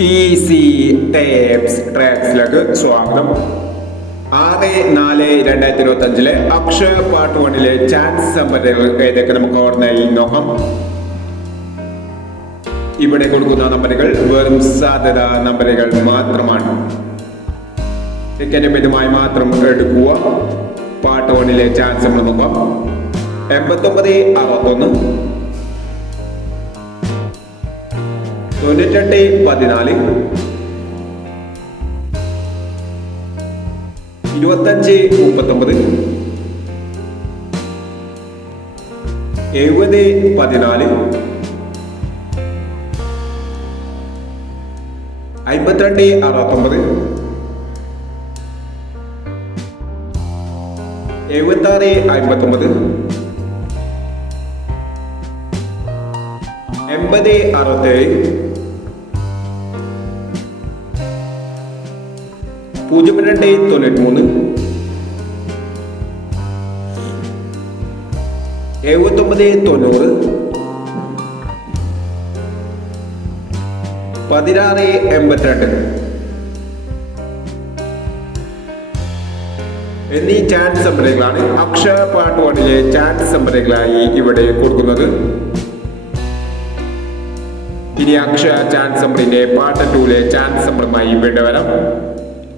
Easy tapes ട്രാക്സിലേക്ക് സ്വാഗതം. ആറ് നാല് രണ്ടായിരത്തി ഇരുപത്തി അഞ്ചിലെ അക്ഷയ പാർട്ട് വണ്ണിലെ ചാൻസ് സംബന്ധങ്ങൾ ഏതൊക്കെ നമുക്ക് ഓർമ്മയായി നോക്കാം. ഇവിടെ കൊടുക്കുന്ന നമ്പറുകൾ വെറും സാധ്യത നമ്പറുകൾ മാത്രമാണ്. ടിക്കറ്റ് മാത്രം എടുക്കുക. പാർട്ട് വണ്ണിലെ ചാൻസ് നമ്മൾ നോക്കാം. എൺപത്തി ഒമ്പത് അറുപത്തൊന്ന്. തൊണ്ണൂറ്റെട്ട് പതിനാല്. ഇരുപത്തഞ്ച് മുപ്പത്തൊമ്പത്. എഴുപത് പതിനാല്. അമ്പത്തിരണ്ട് അറുപത്തൊമ്പത്. എഴുപത്തി ആറ് അമ്പത്തൊമ്പത്. എൺപത് അറുപത്തേഴ്. പൂജ്യം രണ്ട് തൊണ്ണൂറ്റി മൂന്ന്. എഴുപത്തൊമ്പത് തൊണ്ണൂറ്. പതിനാറ് എൺപത്തിരണ്ട്. എന്നീ ചാൻസ് സംബന്ധങ്ങളാണ് അക്ഷര പാട്ട് വണ്ണിലെ ചാൻസ് നമ്പറുകളായി ഇവിടെ കൊടുക്കുന്നത്. ഇനി അക്ഷയ ചാൻസ് നമ്പറിന്റെ പാട്ട് ടൂലെ ചാൻസ് നമ്പറുമായി വീണ്ടും വരാം.